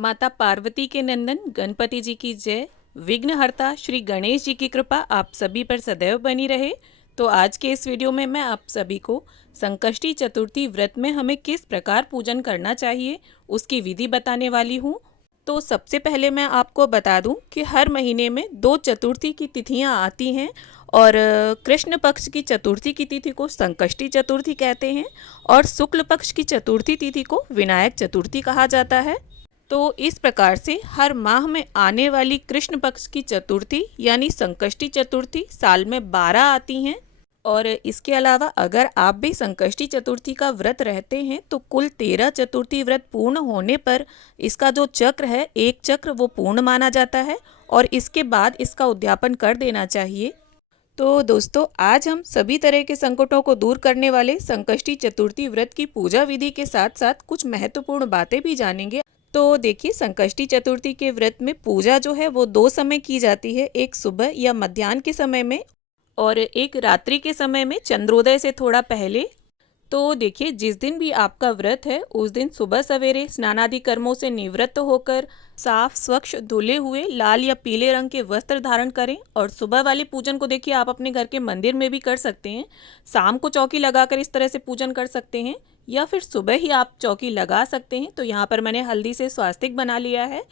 माता पार्वती के नंदन गणपति जी की जय। विघ्नहर्ता श्री गणेश जी की कृपा आप सभी पर सदैव बनी रहे। तो आज के इस वीडियो में मैं आप सभी को संकष्टी चतुर्थी व्रत में हमें किस प्रकार पूजन करना चाहिए उसकी विधि बताने वाली हूँ। तो सबसे पहले मैं आपको बता दूं कि हर महीने में 2 चतुर्थी की तिथियां आती हैं और कृष्ण पक्ष की चतुर्थी की तिथि को संकष्टी चतुर्थी कहते हैं और शुक्ल पक्ष की चतुर्थी तिथि को विनायक चतुर्थी कहा जाता है। तो इस प्रकार से हर माह में आने वाली कृष्ण पक्ष की चतुर्थी यानी संकष्टी चतुर्थी साल में 12 आती हैं। और इसके अलावा अगर आप भी संकष्टी चतुर्थी का व्रत रहते हैं तो कुल 13 चतुर्थी व्रत पूर्ण होने पर इसका जो चक्र है, एक चक्र, वो पूर्ण माना जाता है और इसके बाद इसका उद्यापन कर देना चाहिए। तो दोस्तों, आज हम सभी तरह के संकटों को दूर करने वाले संकष्टी चतुर्थी व्रत की पूजा विधि के साथ साथ कुछ महत्वपूर्ण बातें भी जानेंगे। तो देखिए, संकष्टी चतुर्थी के व्रत में पूजा जो है वो 2 समय की जाती है, एक सुबह या मध्याह्न के समय में और एक रात्रि के समय में चंद्रोदय से थोड़ा पहले। तो देखिए, जिस दिन भी आपका व्रत है उस दिन सुबह सवेरे स्नानादि कर्मों से निवृत्त होकर साफ स्वच्छ धुले हुए लाल या पीले रंग के वस्त्र धारण करें। और सुबह वाले पूजन को देखिए आप अपने घर के मंदिर में भी कर सकते हैं। शाम को चौकी लगाकर इस तरह से पूजन कर सकते हैं या फिर सुबह ही आप चौकी लगा सकते हैं। तो यहाँ पर मैंने हल्दी से स्वास्तिक बना लिया है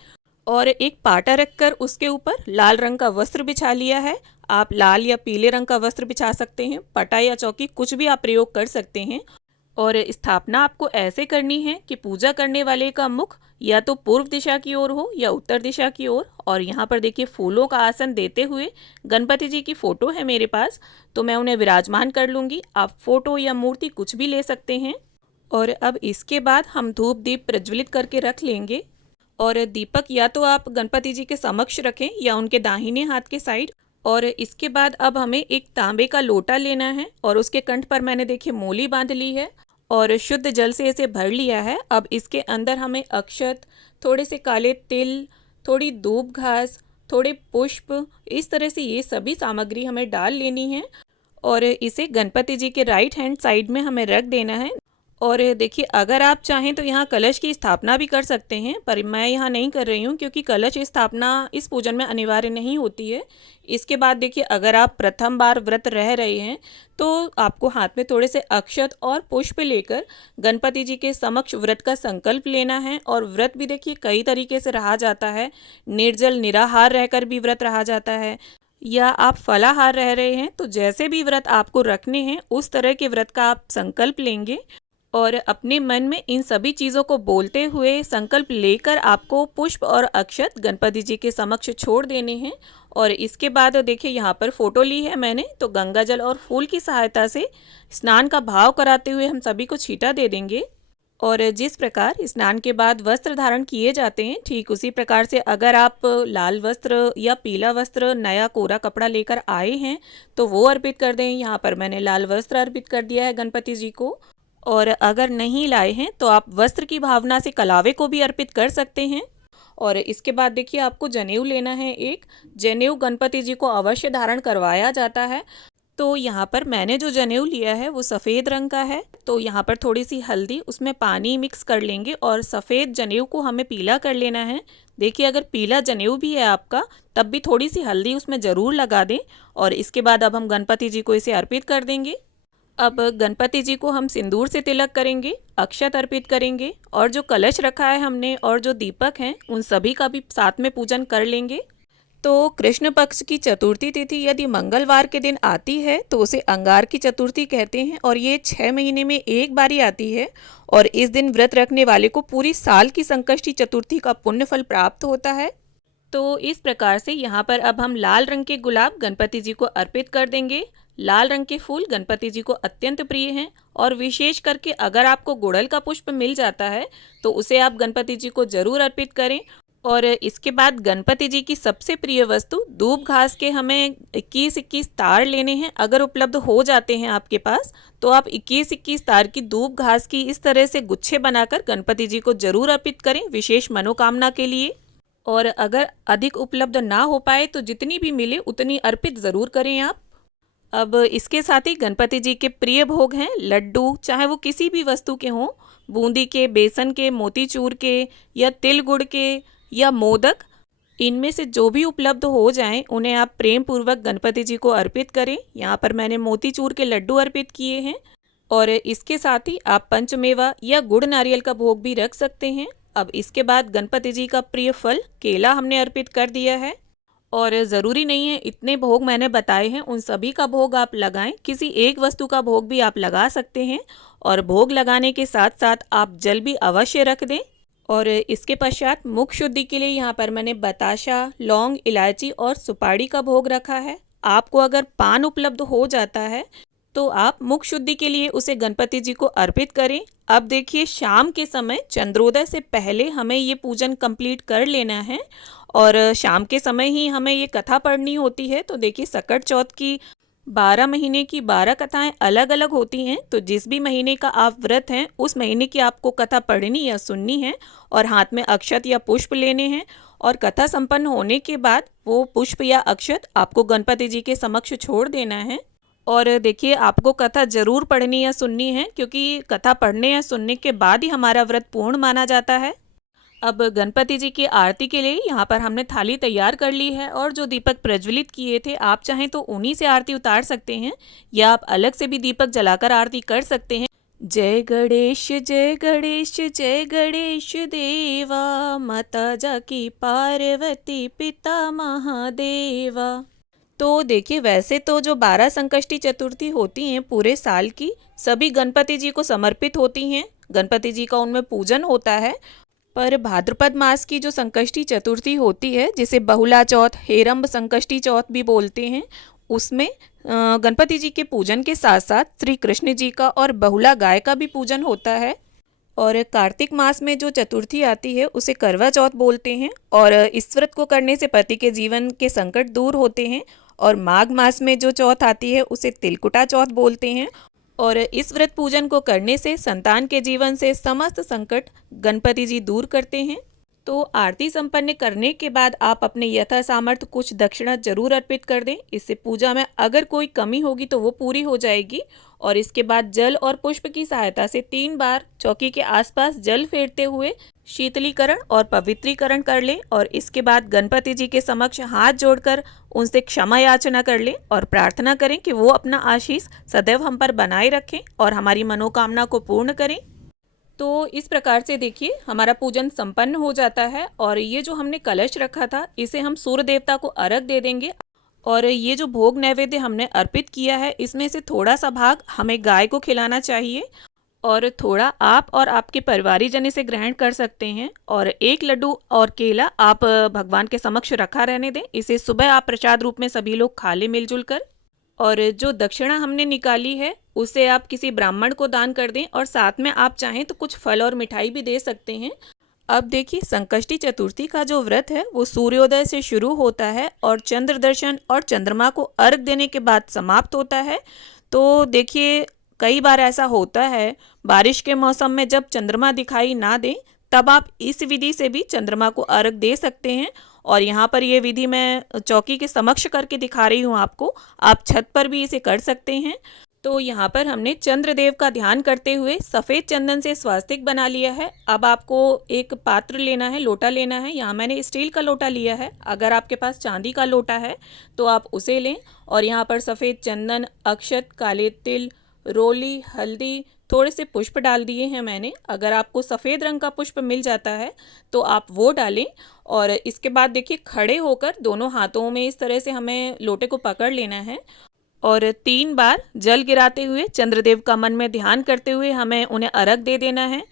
और एक पाटा रखकर उसके ऊपर लाल रंग का वस्त्र बिछा लिया है। आप लाल या पीले रंग का वस्त्र बिछा सकते हैं, पटा या चौकी कुछ भी आप प्रयोग कर सकते हैं। और स्थापना आपको ऐसे करनी है कि पूजा करने वाले का मुख या तो पूर्व दिशा की ओर हो या उत्तर दिशा की ओर। और यहाँ पर देखिए, फूलों का आसन देते हुए गणपति जी की फ़ोटो है मेरे पास, तो मैं उन्हें विराजमान कर लूँगी। आप फोटो या मूर्ति कुछ भी ले सकते हैं। और अब इसके बाद हम धूप दीप प्रज्वलित करके रख लेंगे। और दीपक या तो आप गणपति जी के समक्ष रखें या उनके दाहिने हाथ के साइड। और इसके बाद अब हमें एक तांबे का लोटा लेना है और उसके कंठ पर मैंने देखिए मोली बांध ली है और शुद्ध जल से इसे भर लिया है। अब इसके अंदर हमें अक्षत, थोड़े से काले तिल, थोड़ी दूब घास, थोड़े पुष्प, इस तरह से ये सभी सामग्री हमें डाल लेनी है और इसे गणपति जी के राइट हैंड साइड में हमें रख देना है। और देखिए, अगर आप चाहें तो यहाँ कलश की स्थापना भी कर सकते हैं, पर मैं यहाँ नहीं कर रही हूँ क्योंकि कलश स्थापना इस पूजन में अनिवार्य नहीं होती है। इसके बाद देखिए, अगर आप प्रथम बार व्रत रह रहे हैं तो आपको हाथ में थोड़े से अक्षत और पुष्प लेकर गणपति जी के समक्ष व्रत का संकल्प लेना है। और व्रत भी देखिए कई तरीके से रहा जाता है। निर्जल निराहार रहकर भी व्रत रहा जाता है, या आप फलाहार रह रहे हैं। तो जैसे भी व्रत आपको रखने हैं उस तरह के व्रत का आप संकल्प लेंगे और अपने मन में इन सभी चीज़ों को बोलते हुए संकल्प लेकर आपको पुष्प और अक्षत गणपति जी के समक्ष छोड़ देने हैं। और इसके बाद देखिए, यहाँ पर फोटो ली है मैंने, तो गंगा जल और फूल की सहायता से स्नान का भाव कराते हुए हम सभी को छींटा दे देंगे। और जिस प्रकार स्नान के बाद वस्त्र धारण किए जाते हैं, ठीक उसी प्रकार से अगर आप लाल वस्त्र या पीला वस्त्र, नया कोरा कपड़ा लेकर आए हैं तो वो अर्पित कर दें। यहाँ पर मैंने लाल वस्त्र अर्पित कर दिया है गणपति जी को। और अगर नहीं लाए हैं तो आप वस्त्र की भावना से कलावे को भी अर्पित कर सकते हैं। और इसके बाद देखिए, आपको जनेऊ लेना है। एक जनेऊ गणपति जी को अवश्य धारण करवाया जाता है। तो यहाँ पर मैंने जो जनेऊ लिया है वो सफ़ेद रंग का है। तो यहाँ पर थोड़ी सी हल्दी, उसमें पानी मिक्स कर लेंगे और सफ़ेद जनेऊ को हमें पीला कर लेना है। देखिए, अगर पीला जनेऊ भी है आपका तब भी थोड़ी सी हल्दी उसमें ज़रूर लगा दें। और इसके बाद अब हम गणपति जी को इसे अर्पित कर देंगे। अब गणपति जी को हम सिंदूर से तिलक करेंगे, अक्षत अर्पित करेंगे और जो कलश रखा है हमने और जो दीपक हैं उन सभी का भी साथ में पूजन कर लेंगे। तो कृष्ण पक्ष की चतुर्थी तिथि यदि मंगलवार के दिन आती है तो उसे अंगार की चतुर्थी कहते हैं और ये 6 महीने में एक बारी आती है। और इस दिन व्रत रखने वाले को पूरी साल की संकष्टी चतुर्थी का पुण्य फल प्राप्त होता है। तो इस प्रकार से यहाँ पर अब हम लाल रंग के गुलाब गणपति जी को अर्पित कर देंगे। लाल रंग के फूल गणपति जी को अत्यंत प्रिय हैं और विशेष करके अगर आपको गुड़हल का पुष्प मिल जाता है तो उसे आप गणपति जी को जरूर अर्पित करें। और इसके बाद गणपति जी की सबसे प्रिय वस्तु दूब घास के हमें 21-21 तार लेने हैं। अगर उपलब्ध हो जाते हैं आपके पास तो आप 21-21 तार की दूब घास की इस तरह से गुच्छे बनाकर गणपति जी को जरूर अर्पित करें विशेष मनोकामना के लिए। और अगर अधिक उपलब्ध ना हो पाए तो जितनी भी मिले उतनी अर्पित ज़रूर करें आप। अब इसके साथ ही गणपति जी के प्रिय भोग हैं लड्डू, चाहे वो किसी भी वस्तु के हों, बूंदी के, बेसन के, मोतीचूर के या तिल गुड़ के या मोदक, इनमें से जो भी उपलब्ध हो जाएं उन्हें आप प्रेम पूर्वक गणपति जी को अर्पित करें। यहाँ पर मैंने मोतीचूर के लड्डू अर्पित किए हैं और इसके साथ ही आप पंचमेवा या गुड़ नारियल का भोग भी रख सकते हैं। अब इसके बाद गणपति जी का प्रिय फल केला हमने अर्पित कर दिया है और ज़रूरी नहीं है इतने भोग मैंने बताए हैं उन सभी का भोग आप लगाएं, किसी एक वस्तु का भोग भी आप लगा सकते हैं। और भोग लगाने के साथ साथ आप जल भी अवश्य रख दें। और इसके पश्चात मुख शुद्धि के लिए यहाँ पर मैंने बताशा, लौंग, इलायची और सुपारी का भोग रखा है। आपको अगर पान उपलब्ध हो जाता है तो आप मुख शुद्धि के लिए उसे गणपति जी को अर्पित करें। अब देखिए शाम के समय चंद्रोदय से पहले हमें ये पूजन कंप्लीट कर लेना है और शाम के समय ही हमें ये कथा पढ़नी होती है। तो देखिए सकट चौथ की 12 महीने की 12 कथाएं अलग अलग होती हैं। तो जिस भी महीने का आप व्रत हैं उस महीने की आपको कथा पढ़नी या सुननी है और हाथ में अक्षत या पुष्प लेने हैं और कथा संपन्न होने के बाद वो पुष्प या अक्षत आपको गणपति जी के समक्ष छोड़ देना है। और देखिए आपको कथा जरूर पढ़नी या सुननी है क्योंकि कथा पढ़ने या सुनने के बाद ही हमारा व्रत पूर्ण माना जाता है। अब गणपति जी की आरती के लिए यहाँ पर हमने थाली तैयार कर ली है और जो दीपक प्रज्वलित किए थे आप चाहें तो उन्हीं से आरती उतार सकते हैं या आप अलग से भी दीपक जलाकर आरती कर सकते हैं। जय गणेश जय गणेश जय गणेश देवा, माता जाकी पार्वती पिता महादेवा। तो देखिए वैसे तो जो 12 संकष्टी चतुर्थी होती हैं पूरे साल की सभी गणपति जी को समर्पित होती हैं, गणपति जी का उनमें पूजन होता है। पर भाद्रपद मास की जो संकष्टी चतुर्थी होती है जिसे बहुला चौथ, हेरंब संकष्टी चौथ भी बोलते हैं, उसमें गणपति जी के पूजन के साथ साथ श्री कृष्ण जी का और बहुला गाय का भी पूजन होता है। और कार्तिक मास में जो चतुर्थी आती है उसे करवा चौथ बोलते हैं और इस व्रत को करने से पति के जीवन के संकट दूर होते हैं। और माघ मास में जो चौथ आती है उसे तिलकुटा चौथ बोलते हैं और इस व्रत पूजन को करने से संतान के जीवन से समस्त संकट गणपति जी दूर करते हैं। तो आरती संपन्न करने के बाद आप अपने यथा सामर्थ्य कुछ दक्षिणा जरूर अर्पित कर दें। इससे पूजा में अगर कोई कमी होगी तो वो पूरी हो जाएगी। और इसके बाद जल और पुष्प की सहायता से 3 बार चौकी के आसपास जल फेरते हुए शीतलीकरण और पवित्रीकरण कर लें और इसके बाद गणपति जी के समक्ष हाथ जोड़कर उनसे क्षमा याचना कर लें और प्रार्थना करें कि वो अपना आशीष सदैव हम पर बनाए रखें और हमारी मनोकामना को पूर्ण करें। तो इस प्रकार से देखिए हमारा पूजन संपन्न हो जाता है और ये जो हमने कलश रखा था इसे हम सूर्य देवता को अर्घ दे देंगे। और ये जो भोग नैवेद्य हमने अर्पित किया है इसमें से थोड़ा सा भाग हमें गाय को खिलाना चाहिए और थोड़ा आप और आपके परिवारीजन इसे ग्रहण कर सकते हैं। और 1 लड्डू और केला आप भगवान के समक्ष रखा रहने दें। इसे सुबह आप प्रसाद रूप में सभी लोग खा लें मिलजुल कर। और जो दक्षिणा हमने निकाली है उसे आप किसी ब्राह्मण को दान कर दें और साथ में आप चाहें तो कुछ फल और मिठाई भी दे सकते हैं। अब देखिए संकष्टी चतुर्थी का जो व्रत है वो सूर्योदय से शुरू होता है और चंद्र दर्शन और चंद्रमा को अर्घ देने के बाद समाप्त होता है। तो देखिए कई बार ऐसा होता है बारिश के मौसम में जब चंद्रमा दिखाई ना दे तब आप इस विधि से भी चंद्रमा को अर्घ दे सकते हैं। और यहाँ पर ये विधि मैं चौकी के समक्ष करके दिखा रही हूँ आपको, आप छत पर भी इसे कर सकते हैं। तो यहाँ पर हमने चंद्रदेव का ध्यान करते हुए सफ़ेद चंदन से स्वास्तिक बना लिया है। अब आपको एक पात्र लेना है, लोटा लेना है। यहाँ मैंने स्टील का लोटा लिया है, अगर आपके पास चांदी का लोटा है तो आप उसे लें। और यहाँ पर सफ़ेद चंदन, अक्षत, काले तिल, रोली, हल्दी, थोड़े से पुष्प डाल दिए हैं मैंने। अगर आपको सफ़ेद रंग का पुष्प मिल जाता है तो आप वो डालें। और इसके बाद देखिए खड़े होकर दोनों हाथों में इस तरह से हमें लोटे को पकड़ लेना है और 3 बार जल गिराते हुए चंद्रदेव का मन में ध्यान करते हुए हमें उन्हें अर्घ दे देना है।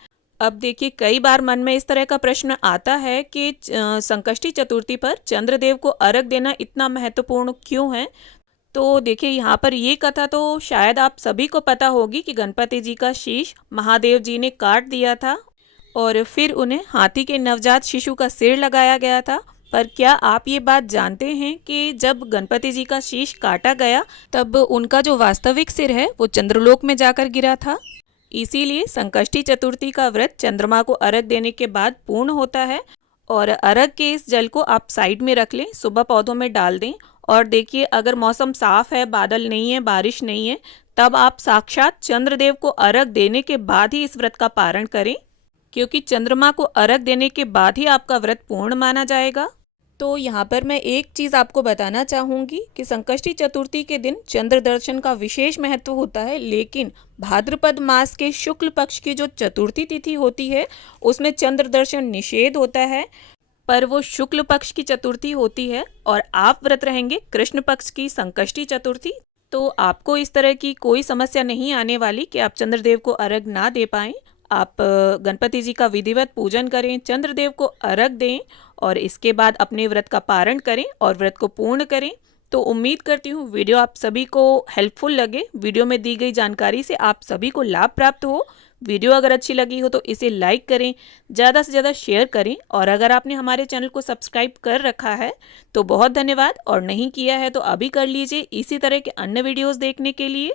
अब देखिए कई बार मन में इस तरह का प्रश्न आता है कि संकष्टी चतुर्थी पर चंद्रदेव को अर्घ देना इतना महत्वपूर्ण क्यों है। तो देखिए यहाँ पर ये कथा तो शायद आप सभी को पता होगी कि गणपति जी का शीश महादेव जी ने काट दिया था और फिर उन्हें हाथी के नवजात शिशु का सिर लगाया गया था। पर क्या आप ये बात जानते हैं कि जब गणपति जी का शीश काटा गया तब उनका जो वास्तविक सिर है वो चंद्रलोक में जाकर गिरा था। इसीलिए संकष्टी चतुर्थी का व्रत चंद्रमा को अर्घ देने के बाद पूर्ण होता है। और अर्घ के इस जल को आप साइड में रख लें, सुबह पौधों में डाल दें और देखिए, अगर मौसम साफ है, बादल नहीं है, बारिश नहीं है, तब आप साक्षात चंद्रदेव को अर्घ देने के बाद ही इस व्रत का पारण करें, क्योंकि चंद्रमा को अर्घ देने के बाद ही आपका व्रत पूर्ण माना जाएगा। तो यहाँ पर मैं एक चीज़ आपको बताना चाहूँगी कि संकष्टी चतुर्थी के दिन चंद्र दर्शन का विशेष महत्व होता है, लेकिन भाद्रपद मास के शुक्ल पक्ष की जो चतुर्थी तिथि होती है उसमें चंद्र दर्शन निषेध होता है, पर वो शुक्ल पक्ष की चतुर्थी होती है और आप व्रत रहेंगे कृष्ण पक्ष की संकष्टी चतुर्थी, तो आपको इस तरह की कोई समस्या नहीं आने वाली कि आप चंद्रदेव को अर्घ ना दे पाएं। आप गणपति जी का विधिवत पूजन करें, चंद्रदेव को अर्घ दें और इसके बाद अपने व्रत का पारण करें और व्रत को पूर्ण करें। तो उम्मीद करती हूँ वीडियो आप सभी को हेल्पफुल लगे। वीडियो में दी गई जानकारी से आप सभी को लाभ प्राप्त हो। वीडियो अगर अच्छी लगी हो तो इसे लाइक करें, ज़्यादा से ज़्यादा शेयर करें, और अगर आपने हमारे चैनल को सब्सक्राइब कर रखा है तो बहुत धन्यवाद, और नहीं किया है तो अभी कर लीजिए इसी तरह के अन्य वीडियोज़ देखने के लिए।